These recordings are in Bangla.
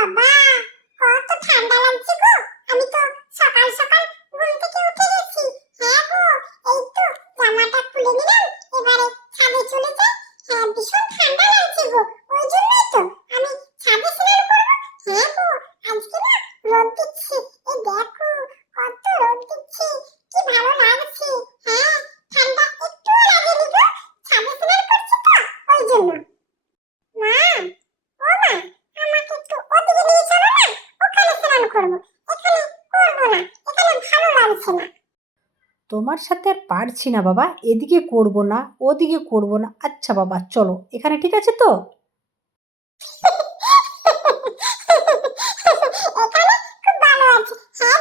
বাবা কত ঠান্ডা লাগছে গো। আমি তো সকাল সকাল ঘুম থেকে উঠে গেছি হ্যাঁ গো এই তো জামাটা খুলে নিলাম এবারে ছাদে চলে যাই হ্যাঁ ভীষণ ঠান্ডা লাগছে গো ওই জন্যই তো আমি ছাদে স্নান করব হ্যাঁ গো আজকে না রোদ দিচ্ছে এই দেখো কত রোদ দিচ্ছে কি ভালো লাগছে হ্যাঁ ঠান্ডা একটুও লাগেনি গো ছাদে স্নান করছি তো ওই জন্য মা ও মা আমাকে একটু ওদিকে নিয়ে চলো না ওখানে স্নান করব। এখানে করব না এখানে ভালো লাগছে না। তোমার সাথে আর পারছি না বাবা এদিকে করব না ওদিকে করব না। আচ্ছা বাবা চলো এখানে ঠিক আছে তো? হ্যাঁ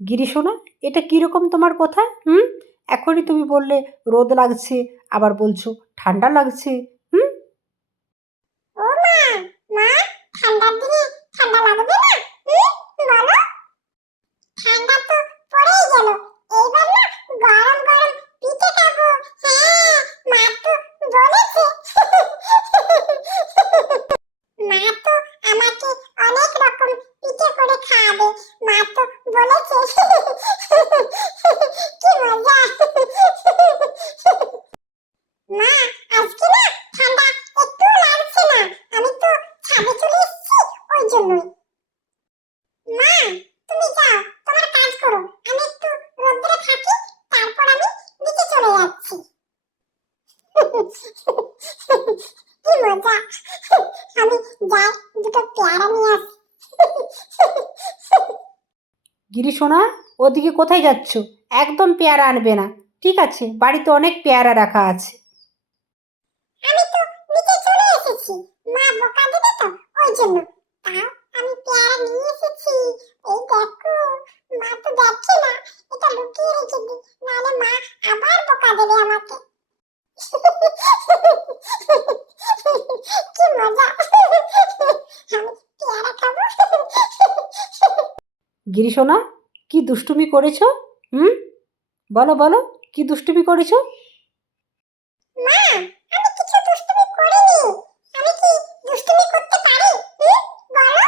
গিরিশোনা এটা কীরকম তোমার কথা হুম? এখনই তুমি বললে, রোদ লাগছে। আবার বলছো, ঠান্ডা লাগছে। হুম? ও মা মা, ঠান্ডার দিনে ঠান্ডা লাগবে না হুম বলো ঠান্ডা তো পড়েই গেল এইবার না গরম গরম পিঠে খাব হ্যাঁ মা তো বলেছে মা তো আমাকে অনেক রকম পিঠে করে খাওয়াবে মা তো বলেছে কি মজা মা আজকে না ঠান্ডা একটু লাগছে না আমি তো ছাদে চলে এসেছি ওই জন্যই। মা তুমি যাও তোমার কাজ করো। আমি একটু রোদ্রে থাকি তারপর আমি নিচে চলে যাচ্ছি। কি মজা। আমি যাই দুটো পেয়ারা নিয়ে আসি। গিরিশোনা ওদিকে কোথায় যাচ্ছ? একদম পেয়ারা আনবে না। ঠিক আছে বাড়িতে অনেক পেয়ারা রাখা আছে। আমি তো নিচে চলে এসেছি। মা বোকা দেবে তো ওই জন্য। আমি পেয়ারা নিয়ে এসেছি। এই দেখো, মা তো না, এটা লুকিয়ে রেখে দি, নাহলে মা আবার বোকা দেবে আমাকে। কি মজা। পেয়ারা খাব। গিরিশোনা, কি দুষ্টুমি করেছ? হুম? বলো বলো, কি দুষ্টুমি করেছ মা আমি কিছু দুষ্টুমি করিনি আমি কি দুষ্টুমি করতে পারি হুম? বলো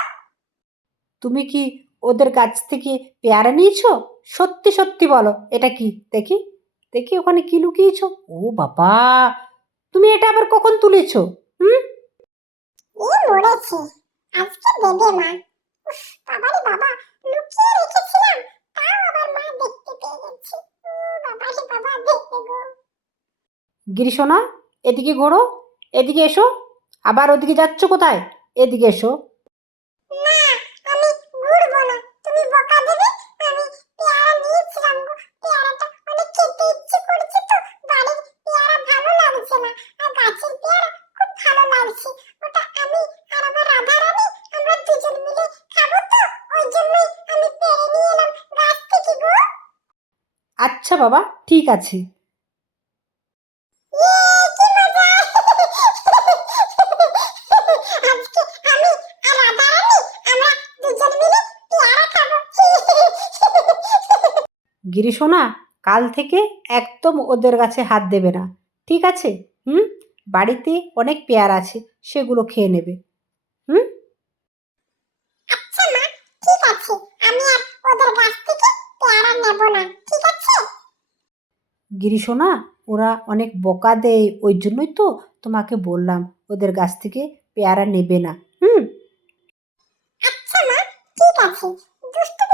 তুমি কি ওদের কাছ থেকে পেয়ারা নিয়েছো? সত্যি সত্যি বলো এটা কি? দেখি দেখি ওখানে কি লুকিয়েছো। ও বাবা তুমি এটা আবার কখন তুলেছো? হুম? এ মরেছে আজকে দেবে মা উফ, বাবারে বাবা লুকিয়ে রেখেছিলাম তাও আবার মা দেখতে পেয়ে গেছে। ও বাবারে বাবা দেখতে গো। গিরিশোনা এদিকে ঘোরো এদিকে এসো আবার ওদিকে যাচ্ছ কোথায়? এদিকে এসো না আমি ঘুরবো না তুমি বকা দেবে আমি পেয়ারা নিয়েছিলাম গো পেয়ারাটা অনেক খেতে ইচ্ছে করছে তো বাড়ির পেয়ারা ভালো লাগছে না আর গাছের পেয়ারা খুব ভালো লাগছে ওটা আমি আর আমার রাধা রানী আমরা দুজন মিলে খাব তো ওই জন্যই আমি পেরে নিয়ে এলাম গাছ থেকে গো আচ্ছা বাবা ঠিক আছে। গিরিশোনা কাল থেকে একদম ওদের কাছে হাত দেবে না। ঠিক আছে হুম? বাড়িতে অনেক পেয়ার আছে সেগুলো খেয়ে নেবে। হুম? আচ্ছা মা ঠিক আছে আমি আর ওদের গাছ থেকে পেয়ারা নেব না ঠিক আছে গিরিশোনা, ওরা অনেক বোকা দেয়, ওই জন্যই তো তোমাকে বললাম, ওদের গাছ থেকে পেয়ারা নেবে না, হুম? আচ্ছা মা, ঠিক আছে। দুষ্টু